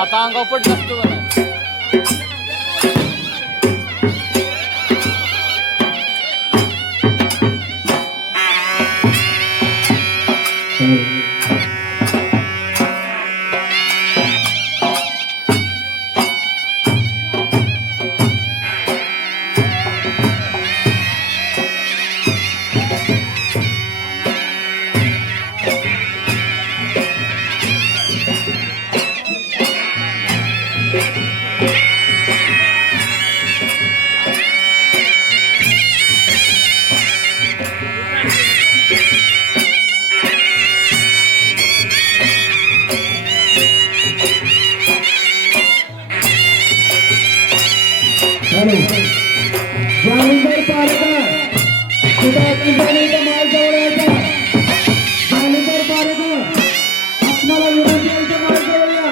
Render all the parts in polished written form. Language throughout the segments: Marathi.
आता अंगावर पडलं असतं का नाही? जालिंदर पारेकर सुद्धा कंपनीचा माल जवळ यायचा. जालिंदर पारेकर आपणाला विनंती आहे माल जवळ या.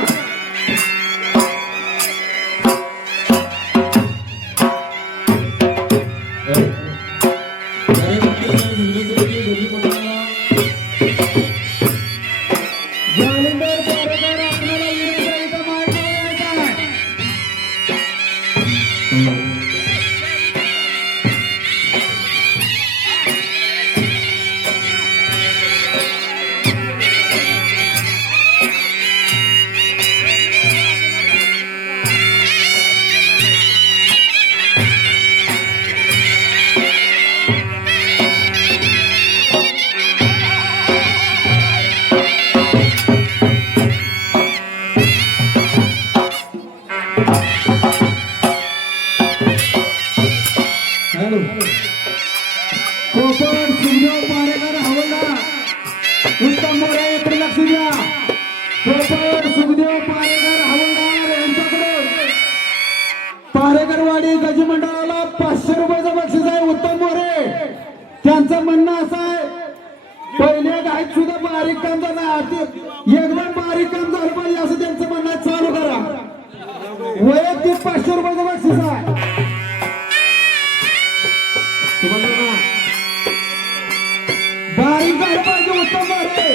जालिंदर पारेकर आपणाला विनंती आहे माल जवळ यायचा. कोकण सुखदेव पारेकर हवलदार उत्तम मोरे इकडे लक्ष द्या. कोकण सुखदेव पारेकर हवलदार यांच्याकडून पारेकरवाडी गजी मंडळाला 500 रुपयाचं बक्षीस आहे. उत्तम मोरे त्यांचं म्हणणं असं आहे, पहिले गाईत सुद्धा बारीक काम झालं, एकदम बारीक काम झालं पाहिजे असं त्यांचं म्हणणं आहे. चालू करा. वैयक्तिक 500 रुपयाचं बक्षीस आहे. बारीक झालं पाहिजे. उत्तम मोरे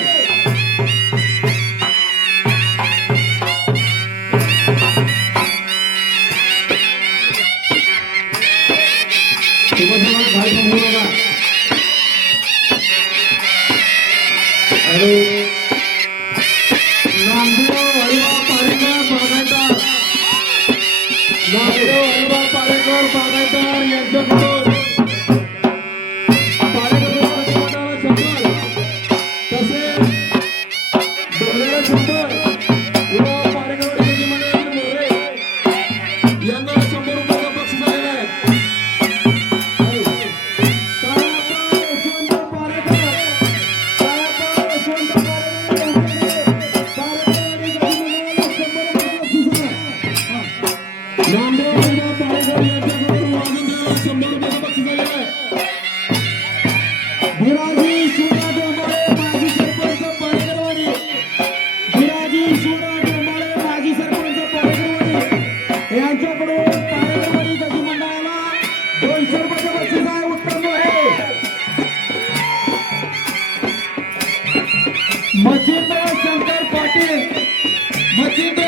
मच्छिंद्र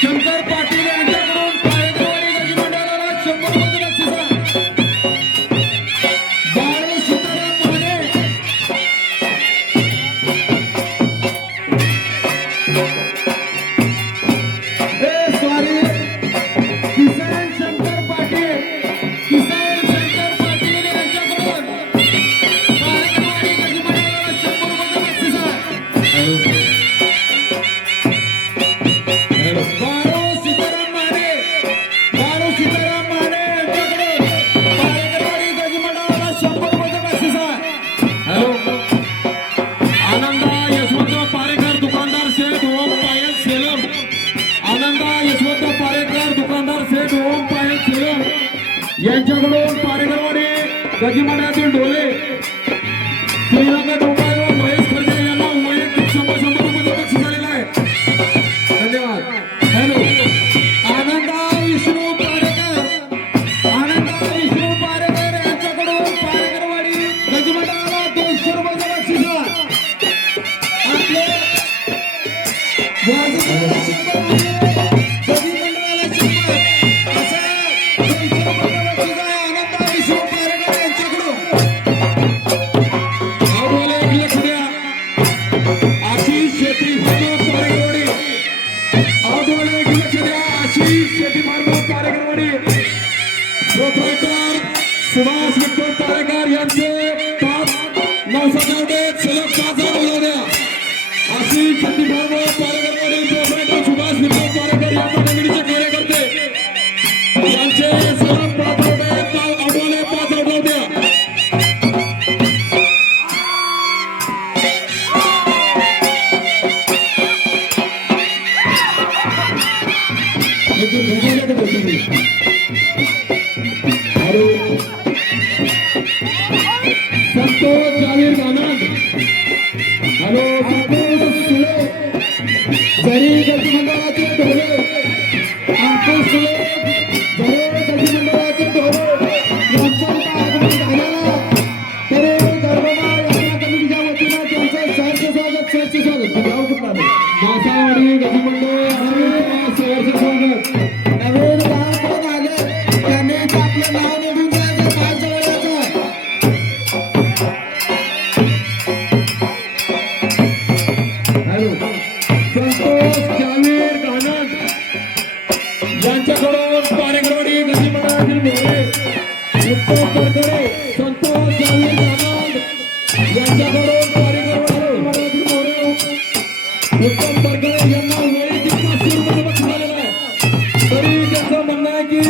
शंकर पाटील यांच्याकडून पारेकरवाडी गजी मंडळाला 100 रुपयाचं बक्षीस आहे. बाळू सीताराम माने किसान शंकर पाटील यांच्याकडून पारेकरवाडी गजी मंडळाला 100 रुपयाचं बक्षीस आहे. यांच्याकडून पारेकरवाडी गजी मंडळातील ढोले श्रीरंग डोंगरे व महेश खर्गे यांना वैयक्तिक 100 रुपयाचं बक्षीस झालेलं आहे. धन्यवाद. हॅलो आनंदा विष्णू पारेकर यांच्याकडून पारेकरवाडी गजी मंडळाला 200 रुपयाचं बक्षीस आहे. आपले पारेकरवाडी आदोळे लक्ष द्या आशिष शेती फार्मा पारेकरवाडी प्रोप्रायटर सुभाष विठ्ठल पारेकर यांचे 5 नवसाचे सलग 5 राऊंड द्या आशिष शेती फार्मा पारेकरवाडी प्रोप्रायटर सुभाष विठ्ठल पारेकर या कमिटीचे कार्यकर्ते यांचे सलग 5 राऊंड आदोळे 5 राऊंड द्या संतोष जावेद आनंद हॅलो संतोष सुळे जरी गती मंडळाचे ढोले अंकुश सुळे जरी गती मंडळाचे ढोले यांचं आगमन झालेला तरी गर्भमा यात्रा कमिटीच्या वतीनं त्यांचं सहर्ष स्वागत गाव कुठला मासावाडी गती मंडळ आणि सहर्ष स्वागत नवीन गाव कोण आले त्यांनी आपलं नाव निघून जायचं पाच जवळचं संतोष जावेद आनंद यांच्याकडून पारेकरवाडी गती मंडळातील मोरे उत्तम तरकरे संतोष जावेद आनंद यांच्याकडून पारेकरवाडी मंडळातील मोरे उत्तम तरकरे यांना वैयक्तिक 500 रुपये बक्षीस झालेलं आहे तरी त्याचं म्हणणं आहे की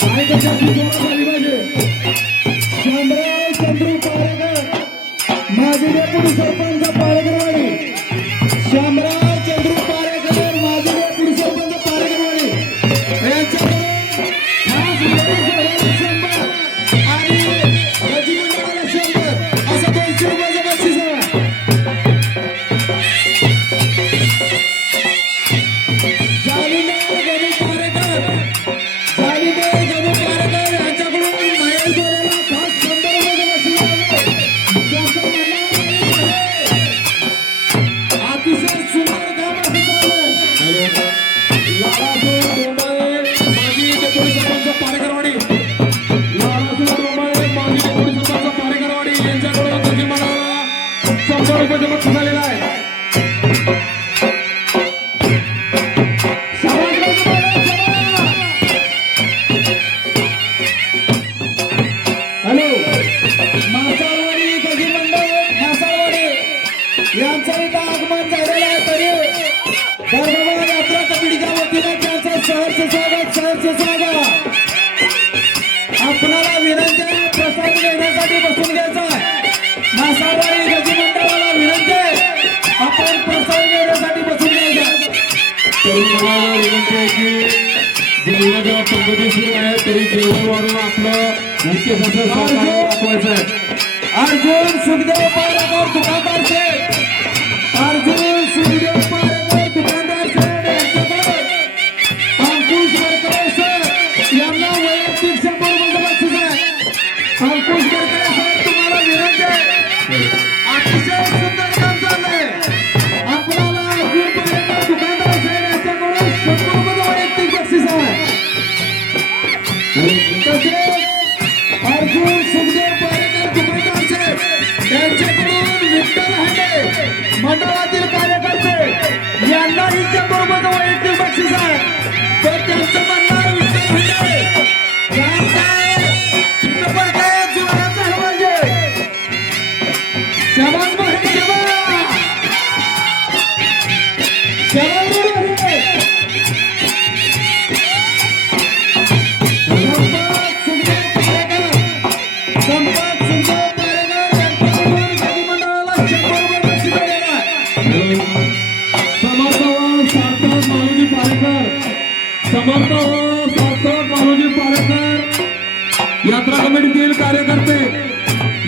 काय त्याची जोडा झाली पाहिजे शामराव चंद्रू पारेकर माजी डेप्युटी सरपंच पारेकरवाडी शामराव चंद्रू पारेकर माजी डेप्युटी सरपंच पारेकरवाडी यांच्याकडून खास विजयी जोडा 100 आणि गजी मंडळाला 100 असं 200 रुपयाचं बक्षीस आहे जालिंदर गणू पारेकर यांच्याकडून महेश जोरेला खास 100 रुपयाचं बक्षीस आहे त्याचं म्हणणं अतिशय सुंदर काम असं चाललंय लालासो डोंबाळे माजी डेप्युटी सरपंच पारेकरवाडी लालासो डोंबाळे माजी डेप्युटी सरपंच पारेकरवाडी यांच्याकडून गजी मंडळाला 100 रुपयाचं बक्षीस झालेलं आहे हॅलो मासाळवाडी गजी मंडळ मासाळवाडी यांचं इथं आगमन झालेलं आहे तरी गर्भमा यात्रा कमिटीच्या वतीनं त्यांचं सहर्ष स्वागत आपणाला विनंती आहे प्रसाद घेण्यासाठी बसून घ्यायचा आहे मासाळवाडी गजी मंडळाला विनंती आहे आपण प्रसाद घेण्यासाठी बसून घ्यायचा तरी मला विनंती आहे की जेवण जेव्हा पद्धती सुरू आहे तरी जेवण वाढून आपलं मुख्य दाखवायचं आहे अर्जुन सुखदेव पारेकर दुकानदार शेठ अर्जुन सुखदेव पारेकर दुकानदार शेठ यांच्याकडे अंकुश करकरे सर यांना वैयक्तिक 100 रुपयाचं बक्षीस आहे अंकुश करकरे सर तुम्हाला विनंती आहे अतिशय सुंदर काम चाललंय आपल्याला अर्जुन पारेकर दुकानदार शेठ यांच्याकडून 100 रुपयाचं वैयक्तिक बक्षीस आहे तसेच अर्जुन सुखदेव पारेकर दुकानदार शेठ त्यांच्याकडून विठ्ठल हांडे मंडळातील कार्यकर्ते यांनाही 100 रुपयाचं वैयक्तिक बक्षीस आहे तर त्यांचं म्हणणं विठ्ठल हांडे काम काय चित्रपट काय जोरात झालं पाहिजे शाबास भाई शाबास संपत सुखदेव पारेकर यांच्याकडून गजी मंडळाला 100 रुपये बक्षीस दिलेलं आहे समर्थ सार्थक मालोजी पारेकर समर्थ सार्थक मालोजी पारेकर यात्रा कमिटीतील कार्यकर्ते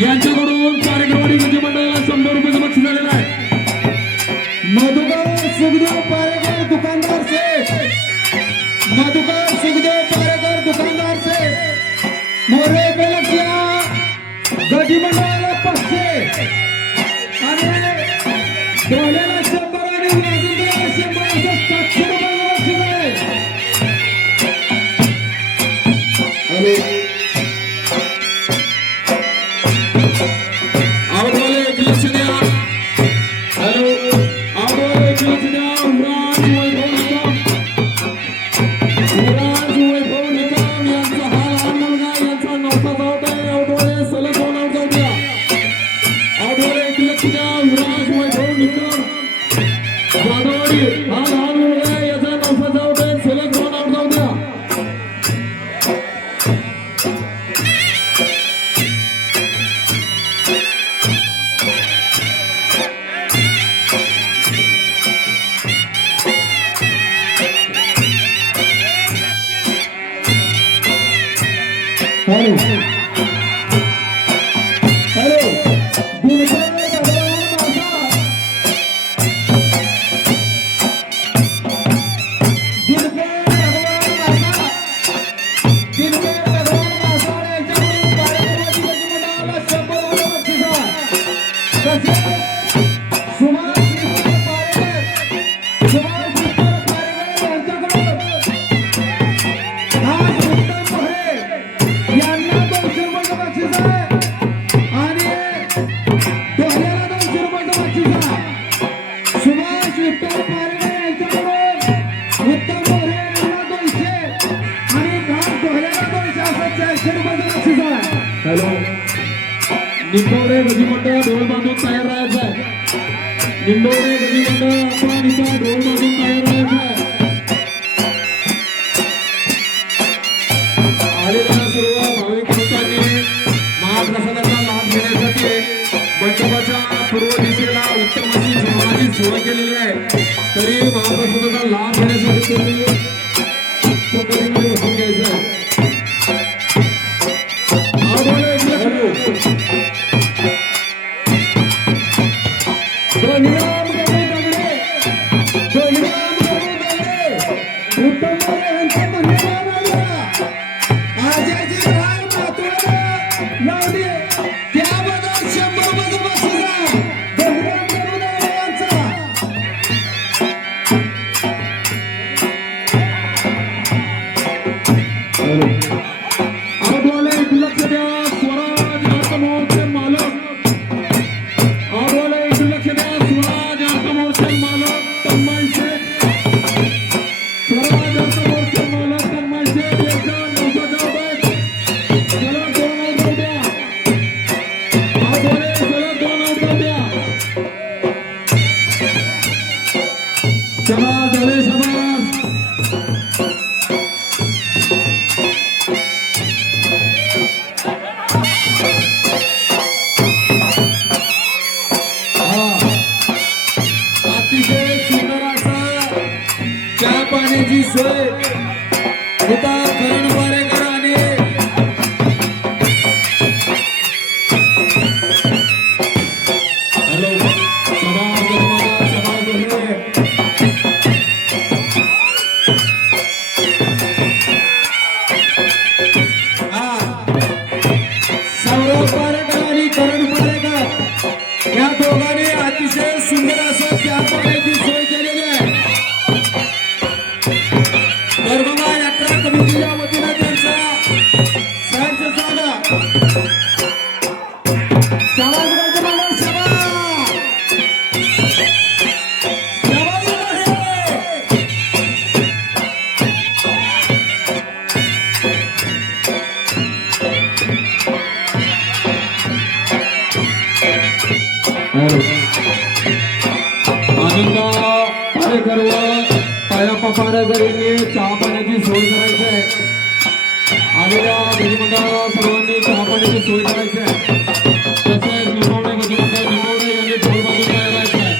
यांच्याकडून पारेकरवाडी गजी मंडळाला 100 रुपयाचं बक्षीस झालेलं आहे मधुकर सुखदेव पारेकर दुकानदार शेठ मधुकर सुखदेव पारेकर दुकानदार शेठ मोरे बेलकिया गजी मंडळाला 500 आणि डोल्याला 100 आणि वाजूला 100 असं 700 रुपयाचं बक्षीस आहे हॅलो आवडवाले लक्ष द्या हॅलो निंबवडे गजी मंडळ ढोल बांधून तयार राहायचं आहे. निंबवडे गजी मंडळ आपण इथं ढोल बांधून तयार राहायचं आहे. आलेल्या सर्व भाविक भक्तांनी महाप्रसादाचा लाभ घेण्यासाठी मंडपाच्या पूर्व दिशेला उत्तम अशी जेवणाची सोय केलेली आहे. तरी महाप्रसादाचा लाभ घेण्यासाठी तुम्ही पद्धतीने बसून घ्यायचं आहे. धन्यवाद दगडे. धन्यवाद दगडे. उत्तम यांचं धन्यवाद आलेला. आजाची राय मातोळ्याला लावली. त्याबद्दल 100 रुपयाचं बक्षीस आहे. धन्यवाद दगडे यांचा. आडवाले लक्ष द्या. स्वराज ऑटोमोबाईलचे मालक आडवाले लक्ष द्या. स्वराज ऑटोमोबाईलचे मालक तन्मय शेठ. स्वराज ऑटोमोबाईलचे मालक तन्मय शेठ यांच्या नवसाच्या बैठ सलग 2 आउट द्या. आडवाले सलग 2 आउट द्या. शाबास झाले शाबास. अतिशय सुंदर असा चहा पाण्याची सोय इथं करण पारेकर आणि हॅलो सौरभ पारेकर आणि करण पारेकर या दोघांनी अतिशय सुंदर असं चहा पाण्याची सोय केलेली आहे. गरबा यात्रा कमिटीच्या वतीनं त्यांचा सहर्ष स्वागत. शाबास गरबा, शाबास. शाबास गरबा. आनंदा पारेकर व पायप्पा पारेकर यांनी चहा पाण्याची सोय करायची आहे. आलेल्या गजमंडळाला सर्वांनी चहा पाण्याची सोय करायची आहे. तसेच निंबवडे गजमंडळ निंबवडे यांनी ढोल बांधून तयार राहायचं आहे.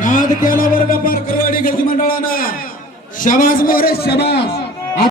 नाद केला वर्ग पारकरवाडी गज मंडळानं. शाबास मोरे शाबास.